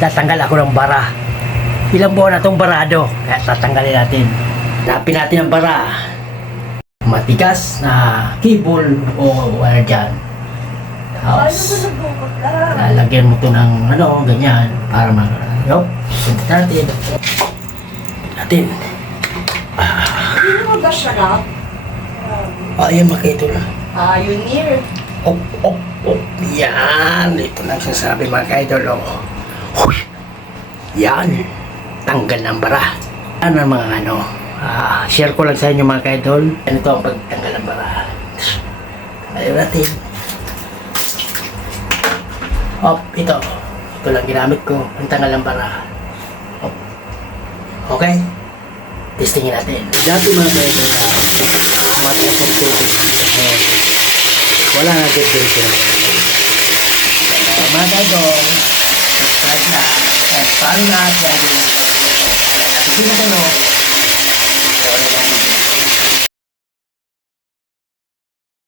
Tatanggal ako ng bara. Ilang buwan na itong barado, kaya tatanggalin natin. Hanapin natin ang bara. Matigas na cable o wire dyan. Tapos, lalagyan mo ito ng ganyan, para sunod natin. Hindi mo ba siya na? Ayan, makita na. Yun near. Yan, ito na sasabi mga ka-idol. Huy! Yan, tanggal ng bara. Ano mga share ko lang sa inyo mga ka-idol. Ito ang pagtanggal ng bara. Ayaw natin. Ito. Ito lang ginamit ko. Ang tanggal ng bara. Okay? Testingin natin. Dati mga ka-idol mataas ang tubig. Wala na temperature. Mga ka-idol, subscribe na. At paano natin? Natin sino